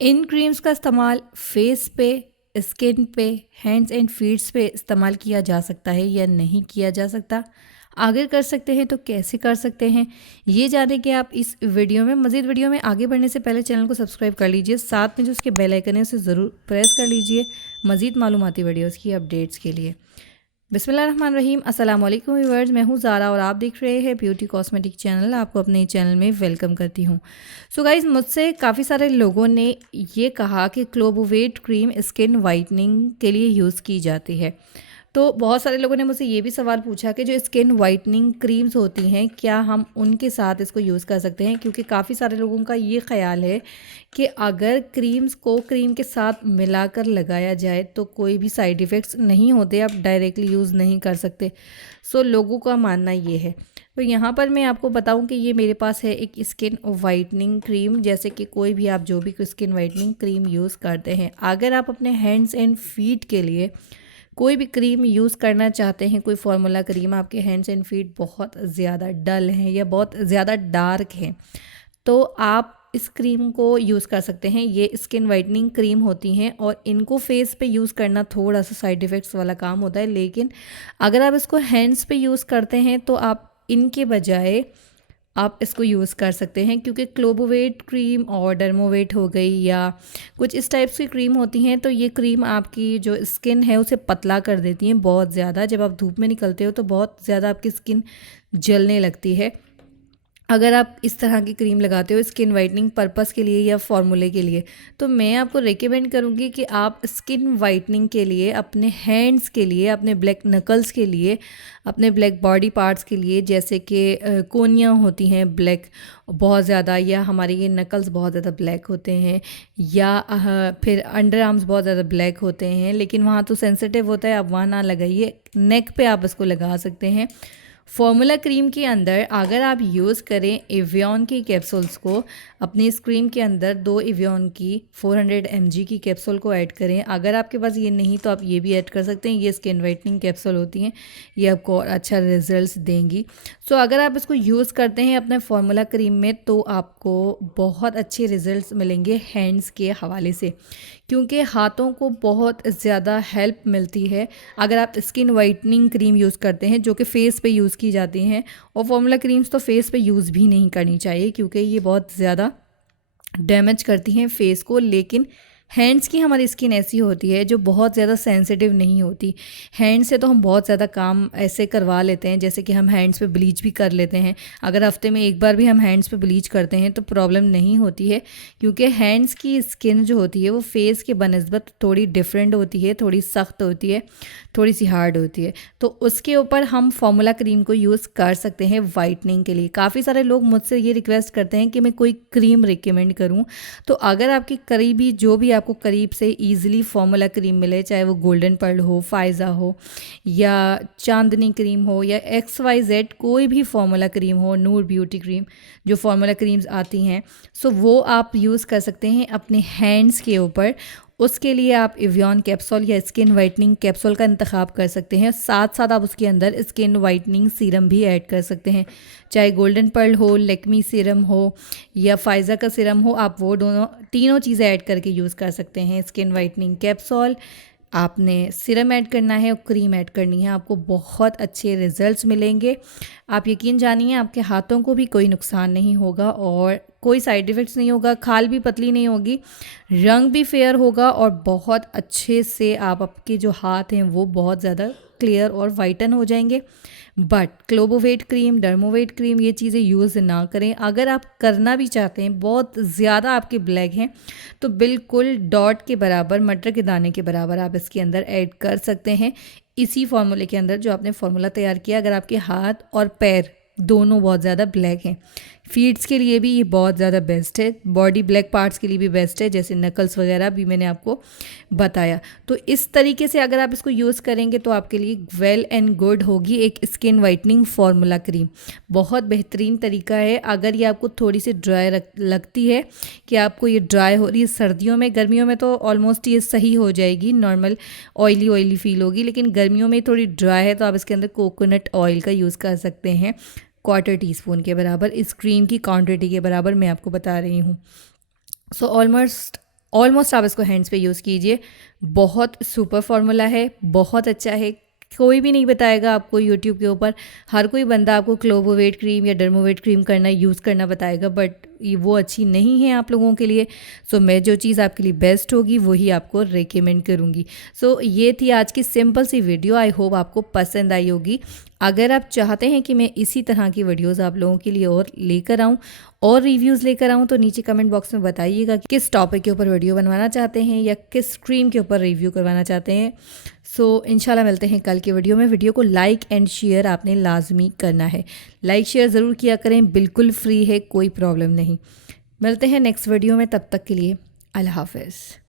इन creams का इस्तेमाल face पे, स्किन पे, हैंड्स एंड फीट्स पे इस्तेमाल किया जा सकता है या नहीं किया जा सकता। अगर कर सकते हैं तो कैसे कर सकते हैं, ये जाने के आप इस वीडियो में। मज़ीद वीडियो में आगे बढ़ने से पहले चैनल को सब्सक्राइब कर लीजिए, साथ में जो उसके बेल आइकन है उसे ज़रूर प्रेस कर लीजिए मज़ीद मालूमाती वीडियोज़ की अपडेट्स के लिए। बिस्मिल्लाहिर्रहमानिर्रहीम, अस्सलाम वालेकुम व्यूअर्स, मैं हूँ ज़ारा और आप देख रहे हैं ब्यूटी कॉस्मेटिक चैनल। आपको अपने चैनल में वेलकम करती हूँ। सो गाइज़, मुझसे काफ़ी सारे लोगों ने ये कहा कि क्लोबोवेट क्रीम स्किन वाइटनिंग के लिए यूज़ की जाती है। तो बहुत सारे लोगों ने मुझसे ये भी सवाल पूछा कि जो स्किन वाइटनिंग क्रीम्स होती हैं, क्या हम उनके साथ इसको यूज़ कर सकते हैं, क्योंकि काफ़ी सारे लोगों का ये ख़्याल है कि अगर क्रीम्स को क्रीम के साथ मिलाकर लगाया जाए तो कोई भी साइड इफ़ेक्ट्स नहीं होते, आप डायरेक्टली यूज़ नहीं कर सकते। सो लोगों का मानना ये है। तो यहाँ पर मैं आपको बताऊं कि ये मेरे पास है एक स्किन वाइटनिंग क्रीम। जैसे कि कोई भी आप जो भी स्किन वाइटनिंग क्रीम यूज़ करते हैं, अगर आप अपने हैंड्स एंड फीट के लिए कोई भी क्रीम यूज़ करना चाहते हैं, कोई फार्मूला क्रीम, आपके हैंड्स एंड फीट बहुत ज़्यादा डल हैं या बहुत ज़्यादा डार्क हैं, तो आप इस क्रीम को यूज़ कर सकते हैं। ये स्किन वाइटनिंग क्रीम होती हैं और इनको फेस पे यूज़ करना थोड़ा सा साइड इफ़ेक्ट्स वाला काम होता है, लेकिन अगर आप इसको हैंड्स पे यूज़ करते हैं तो आप इनके बजाय आप इसको यूज़ कर सकते हैं, क्योंकि क्लोबोवेट क्रीम और डर्मोवेट हो गई या कुछ इस टाइप्स की क्रीम होती हैं, तो ये क्रीम आपकी जो स्किन है उसे पतला कर देती हैं बहुत ज़्यादा। जब आप धूप में निकलते हो तो बहुत ज़्यादा आपकी स्किन जलने लगती है अगर आप इस तरह की क्रीम लगाते हो स्किन वाइटनिंग पर्पस के लिए या फॉर्मूले के लिए। तो मैं आपको रेकमेंड करूँगी कि आप स्किन वाइटनिंग के लिए, अपने हैंड्स के लिए, अपने ब्लैक नकल्स के लिए, अपने ब्लैक बॉडी पार्ट्स के लिए, जैसे कि कोनियाँ होती हैं ब्लैक बहुत ज़्यादा, या हमारे ये नकल्स बहुत ज़्यादा ब्लैक होते हैं, या फिर अंडर आर्म्स बहुत ज़्यादा ब्लैक होते हैं, लेकिन वहाँ तो सेंसिटिव होता है, आप वहाँ ना लगाइए। नेक पे आप इसको लगा सकते हैं। फॉर्मूला क्रीम के अंदर अगर आप यूज़ करें एवियन की कैप्सूल्स को, अपनी इस क्रीम के अंदर 2 एवियन की 400 mg की कैप्सूल को ऐड करें। अगर आपके पास ये नहीं तो आप ये भी ऐड कर सकते हैं। ये स्किन वाइटनिंग कैप्सूल होती हैं, ये आपको और अच्छा रिजल्ट्स देंगी। सो अगर आप इसको यूज़ करते हैं अपने फॉर्मूला क्रीम में तो आपको बहुत अच्छे रिजल्ट्स मिलेंगे हैंड्स के हवाले से, क्योंकि हाथों को बहुत ज़्यादा हेल्प मिलती है अगर आप स्किन वाइटनिंग क्रीम यूज़ करते हैं, जो कि फ़ेस पे यूज़ की जाती हैं। और फॉर्मूला क्रीम्स तो फेस पे यूज़ भी नहीं करनी चाहिए, क्योंकि ये बहुत ज़्यादा डैमेज करती हैं फेस को। लेकिन हैंड्स की हमारी स्किन ऐसी होती है जो बहुत ज़्यादा सेंसिटिव नहीं होती। हैंड से तो हम बहुत ज़्यादा काम ऐसे करवा लेते हैं, जैसे कि हम हैंड्स पे ब्लीच भी कर लेते हैं। अगर हफ्ते में एक बार भी हम हैंड्स पे ब्लीच करते हैं तो प्रॉब्लम नहीं होती है, क्योंकि हैंड्स की स्किन जो होती है वो फेस के बनस्बत थोड़ी डिफरेंट होती है, थोड़ी सख्त होती है, थोड़ी सी हार्ड होती है। तो उसके ऊपर हम फॉर्मूला क्रीम को यूज़ कर सकते हैं वाइटनिंग के लिए। काफ़ी सारे लोग मुझसे ये रिक्वेस्ट करते हैं कि मैं कोई क्रीम रिकमेंड करूं। तो अगर आपकी करीबी जो भी आपको करीब से ईज़िली फॉर्मूला क्रीम मिले, चाहे वो गोल्डन पर्ल हो, फ़ायज़ा हो, या चांदनी क्रीम हो, या XYZ कोई भी फॉर्मूला क्रीम हो, नूर ब्यूटी क्रीम, जो फॉर्मूला क्रीम्स आती हैं, सो वो आप यूज़ कर सकते हैं अपने हैंड्स के ऊपर। उसके लिए आप एवियन कैप्सूल या स्किन वाइटनिंग कैप्सूल का इंतखाब कर सकते हैं। साथ साथ आप उसके अंदर स्किन वाइटनिंग सीरम भी ऐड कर सकते हैं, चाहे गोल्डन पर्ल हो, लेक्मी सीरम हो, या फ़ायज़ा का सीरम हो। आप वो दोनों तीनों चीज़ें ऐड करके यूज़ कर सकते हैं। स्किन वाइटनिंग कैप्सूल आपने सिरम ऐड करना है और क्रीम ऐड करनी है, आपको बहुत अच्छे रिजल्ट्स मिलेंगे। आप यकीन जानिए, आपके हाथों को भी कोई नुकसान नहीं होगा और कोई साइड इफ़ेक्ट्स नहीं होगा, खाल भी पतली नहीं होगी, रंग भी फेयर होगा, और बहुत अच्छे से आपके जो हाथ हैं वो बहुत ज़्यादा क्लियर और वाइटन हो जाएंगे। बट क्लोबोवेट क्रीम, डर्मोवेट क्रीम, ये चीज़ें यूज़ ना करें। अगर आप करना भी चाहते हैं, बहुत ज़्यादा आपके ब्लैक हैं, तो बिल्कुल डॉट के बराबर, मटर के दाने के बराबर आप इसके अंदर ऐड कर सकते हैं, इसी फार्मूले के अंदर जो आपने फार्मूला तैयार किया। अगर आपके हाथ और पैर दोनों बहुत ज़्यादा ब्लैक हैं, फीट्स के लिए भी ये बहुत ज़्यादा बेस्ट है, बॉडी ब्लैक पार्ट्स के लिए भी बेस्ट है, जैसे नकल्स वगैरह भी मैंने आपको बताया। तो इस तरीके से अगर आप इसको यूज़ करेंगे तो आपके लिए वेल एंड गुड होगी एक स्किन वाइटनिंग फार्मूला क्रीम। बहुत बेहतरीन तरीका है। अगर ये आपको थोड़ी सी ड्राई लगती है कि आपको ये ड्राई हो रही है सर्दियों में, गर्मियों में तो ऑलमोस्ट ये सही हो जाएगी, नॉर्मल ऑयली ऑयली फील होगी, लेकिन गर्मियों में थोड़ी ड्राई है तो आप इसके अंदर कोकोनट ऑयल का यूज़ कर सकते हैं, 1/4 टीस्पून के बराबर। इस क्रीम की क्वांटिटी के बराबर मैं आपको बता रही हूँ। सो ऑलमोस्ट ऑलमोस्ट आप इसको हैंड्स पे यूज़ कीजिए। बहुत सुपर फार्मूला है, बहुत अच्छा है। कोई भी नहीं बताएगा आपको यूट्यूब के ऊपर। हर कोई बंदा आपको क्लोवोवेट क्रीम या डर्मोवेट क्रीम करना यूज़ करना बताएगा, बट वो अच्छी नहीं है आप लोगों के लिए। सो मैं जो चीज़ आपके लिए बेस्ट होगी वही आपको रेकमेंड करूँगी। सो ये थी आज की सिंपल सी वीडियो। आई होप आपको पसंद आई होगी। अगर आप चाहते हैं कि मैं इसी तरह की वीडियोज़ आप लोगों के लिए और लेकर आऊँ और रिव्यूज़ लेकर आऊँ, तो नीचे कमेंट बॉक्स में बताइएगा कि किस टॉपिक के ऊपर वीडियो बनवाना चाहते हैं या किस क्रीम के ऊपर रिव्यू करवाना चाहते हैं। सो इंशाल्लाह मिलते हैं कल की वीडियो में। वीडियो को लाइक एंड शेयर आपने लाजमी करना है। लाइक शेयर ज़रूर किया करें, बिल्कुल फ्री है, कोई प्रॉब्लम नहीं। मिलते हैं नेक्स्ट वीडियो में, तब तक के लिए अल्लाह हाफ़िज़।